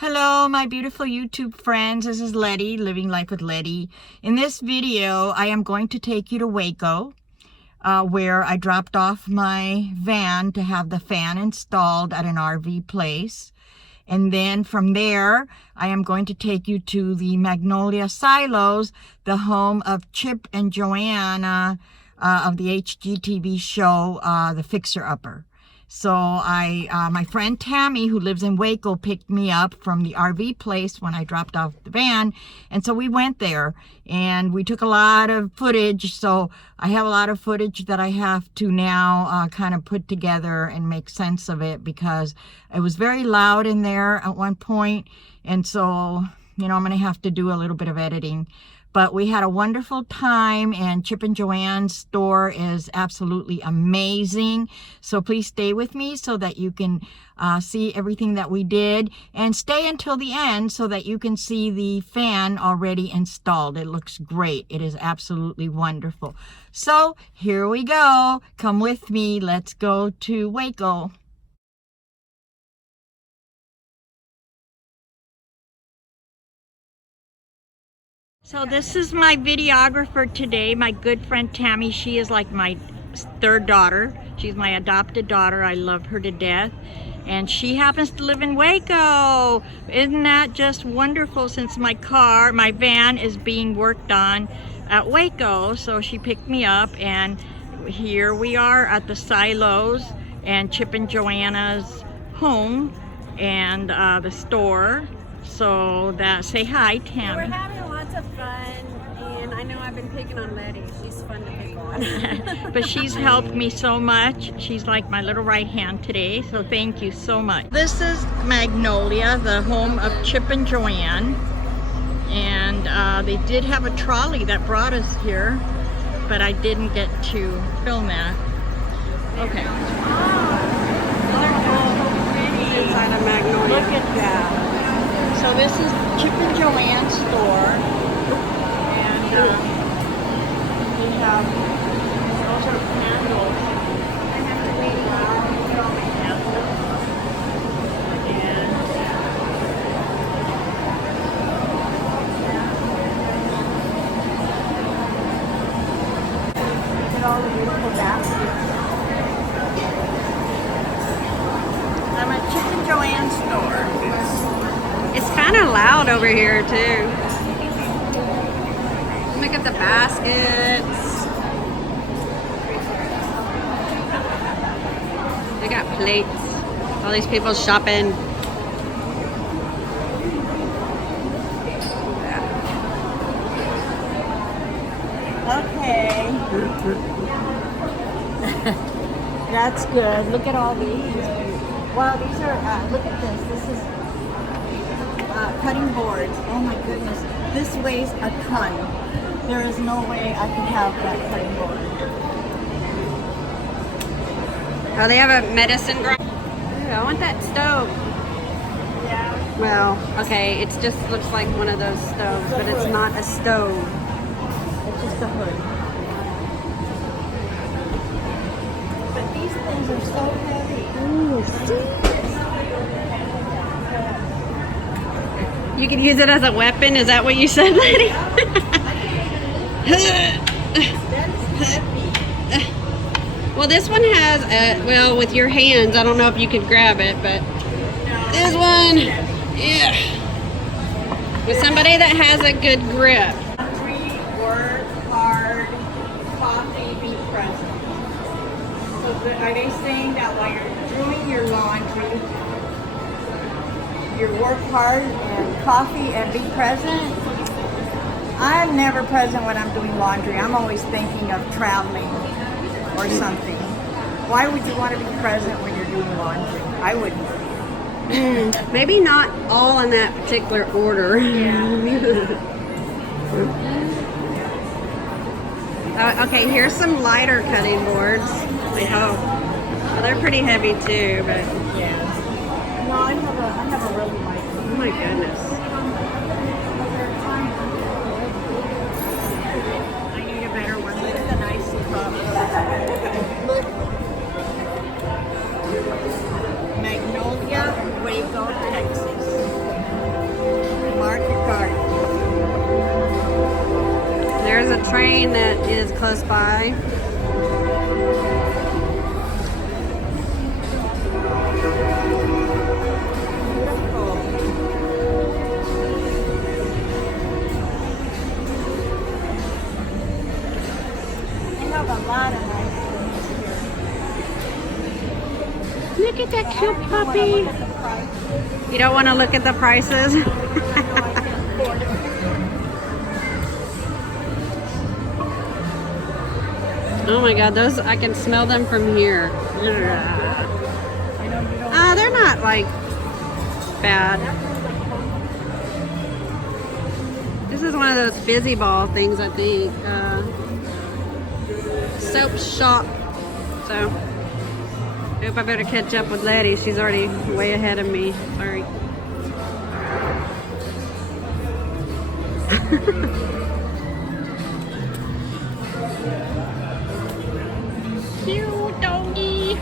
Hello, my beautiful YouTube friends. This is Letty, Living Life with Letty. In this video, I am going to take you to Waco, where I dropped off my van to have the fan installed at an RV place. And then from there, I am going to take you to the Magnolia silos, the home of Chip and Joanna of the HGTV show, The Fixer Upper. So my friend Tammy, who lives in Waco, picked me up from the RV place when I dropped off the van. And so we went there and we took a lot of footage. So I have a lot of footage that I have to now kind of put together and make sense of it, because it was very loud in there at one point. And so, you know, I'm going to have to do a little bit of editing. But we had a wonderful time, and Chip and Joanna's store is absolutely amazing. So please stay with me so that you can see everything that we did, and stay until the end so that you can see the fan already installed. It looks great. It is absolutely wonderful. So here we go. Come with me. Let's go to Waco. So this is my videographer today, my good friend Tammy. She is like my third daughter. She's my adopted daughter. I love her to death. And she happens to live in Waco. Isn't that just wonderful, since my van is being worked on at Waco. So she picked me up, and here we are at the silos and Chip and Joanna's home and the store. So say hi, Tammy. We're having lots of fun, and I know I've been picking on Letty. She's fun to pick on. But she's helped me so much. She's like my little right hand today, so thank you so much. This is Magnolia, the home of Chip and Joanna, and they did have a trolley that brought us here, but I didn't get to film that. Okay. Inside of Magnolia. Look at that. So this is Chip and Joanna's store, and we have all sort of candles. I have to wait a while to put all my candles. And look at all the beautiful baskets. I'm at Chip and Joanna's store. It's kind of loud over here too. Look at the baskets. They got plates. All these people shopping. Okay. That's good. Look at all these. Wow, these are, look at this. This is cutting boards. Oh my goodness. This weighs a ton. There is no way I could have that cutting board. Oh, they have a medicine grinder. Ooh, I want that stove. Yeah. Well, okay, it just looks like one of those stoves, but it's not a stove. It's just a hood. But these things are so heavy. Ooh, see? You can use it as a weapon. Is that what you said, Letty? Well, this one has, well, with your hands, I don't know if you could grab it, but this one, yeah. With somebody that has a good grip. Work hard, coffee, be present. So are they saying that while you're doing your laundry, you work hard and coffee and be present? I'm never present when I'm doing laundry. I'm always thinking of traveling or something. Why would you want to be present when you're doing laundry? I wouldn't. Maybe not all in that particular order. Okay, here's some lighter cutting boards. I hope. Well, they're pretty heavy too, but Yeah. No, I have a really light one. oh my goodness. I need a better one. Look at the nice cup. Magnolia, Waco, Texas. train that is close by. A lot of nice things here. Look at that cute puppy. You don't want to look at the prices? Oh my god, those, I can smell them from here. They're not like bad. This is one of those fizzy ball things, I think. Soap shop. So I hope I better catch up with Letty. She's already way ahead of me. Sorry. Cute doggy.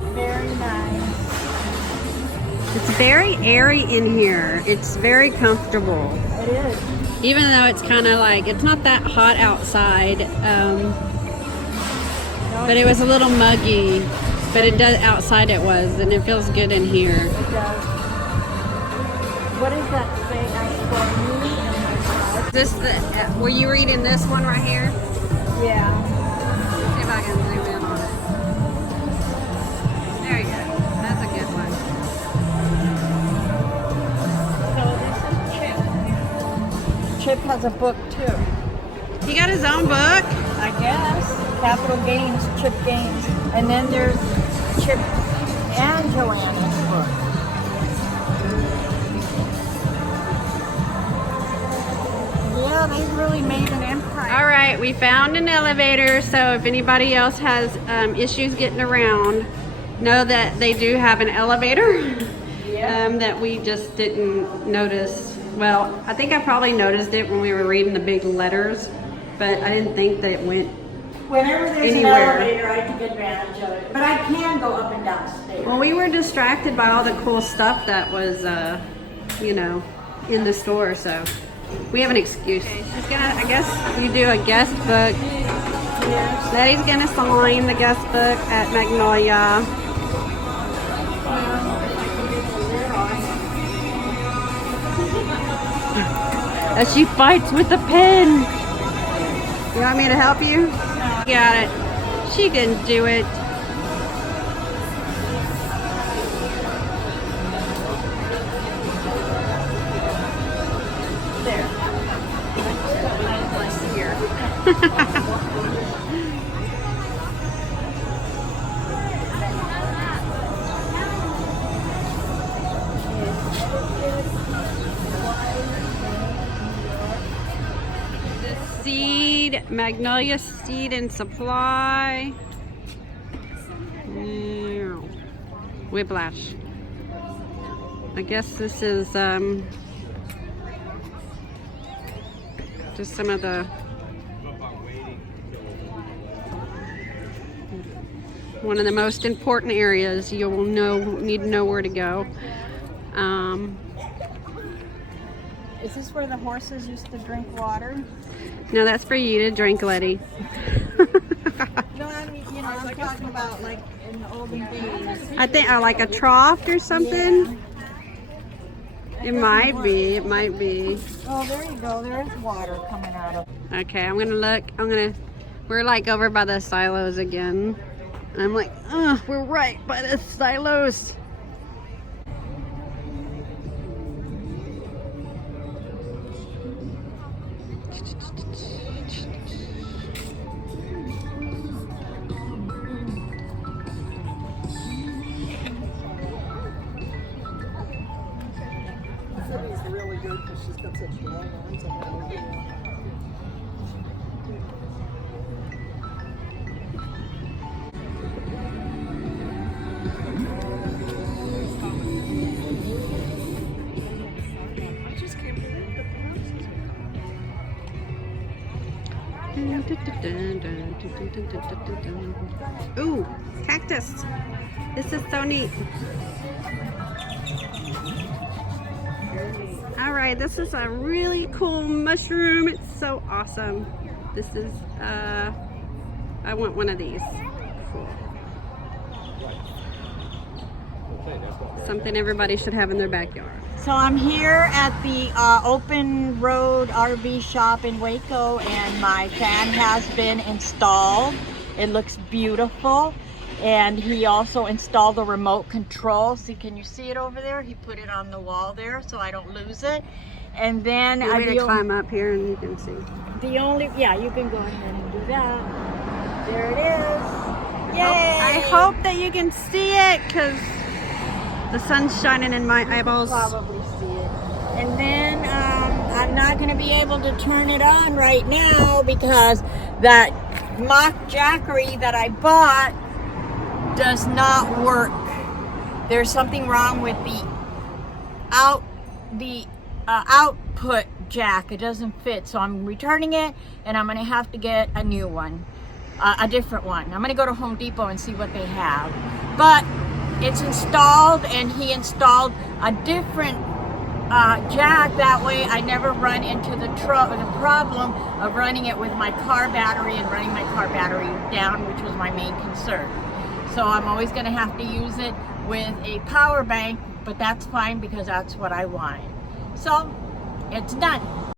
Very nice. It's very airy in here. It's very comfortable. It is. Even though it's kind of like, it's not that hot outside, but it was a little muggy, but it does, outside it was, and it feels good in here. It does. What does that say? This, were you reading this one right here? Yeah. See if I can zoom in on it. There you go. That's a good one. So this is Chip. Chip has a book too. He got his own book? I guess. Capital Games, Chip Games. And then there's Chip and Joanna's book. Yeah, they've really made an empire. All right, we found an elevator, so if anybody else has issues getting around, know that they do have an elevator that we just didn't notice. Well, I think I probably noticed it when we were reading the big letters, but I didn't think that it went Whenever there's anywhere. an elevator, I take advantage of it. But I can go up and down stairs. Well, we were distracted by all the cool stuff that was, you know, in the store, so we have an excuse. Okay, she's gonna, I guess you do a guest book. Yes. Letty's gonna sign the guest book at Magnolia. As she fights with the pen. You want me to help you? Got it. She can do it. There. Here. Magnolia Seed and Supply. Whiplash. I guess this is just some of the one of the most important areas. You'll need to know where to go. Is this where the horses used to drink water? No, that's for you to drink, Letty. No, I mean, you know, I'm talking about like in the olden days. I think like a trough or something. Yeah. It might be. It might be. Oh, there you go. There is water coming out of. Okay, I'm gonna look. We're like over by the silos again. I'm like, oh, we're right by the silos. Really good because she's got such long arms. I just can't believe the prices. Ooh, cactus. This is so neat. All right. Anyway, this is a really cool mushroom. It's so awesome. This is, I want one of these. Cool. Something everybody should have in their backyard. So I'm here at the open road RV shop in Waco, and my fan has been installed. It looks beautiful. And he also installed the remote control. See, can you see it over there? He put it on the wall there so I don't lose it. And then I'm going to climb up here and you can see. Yeah, you can go ahead and do that. There it is. Yay! I hope that you can see it because the sun's shining in my eyeballs. Probably see it. And then I'm not going to be able to turn it on right now because that mock jackery that I bought does not work. There's something wrong with the output jack. It doesn't fit, so I'm returning it, and I'm gonna have to get a new one, a different one. I'm gonna go to Home Depot and see what they have. But it's installed, and he installed a different jack. That way I never run into the problem of running it with my car battery and running my car battery down, which was my main concern. So I'm always going to have to use it with a power bank, but that's fine because that's what I wanted. So it's done.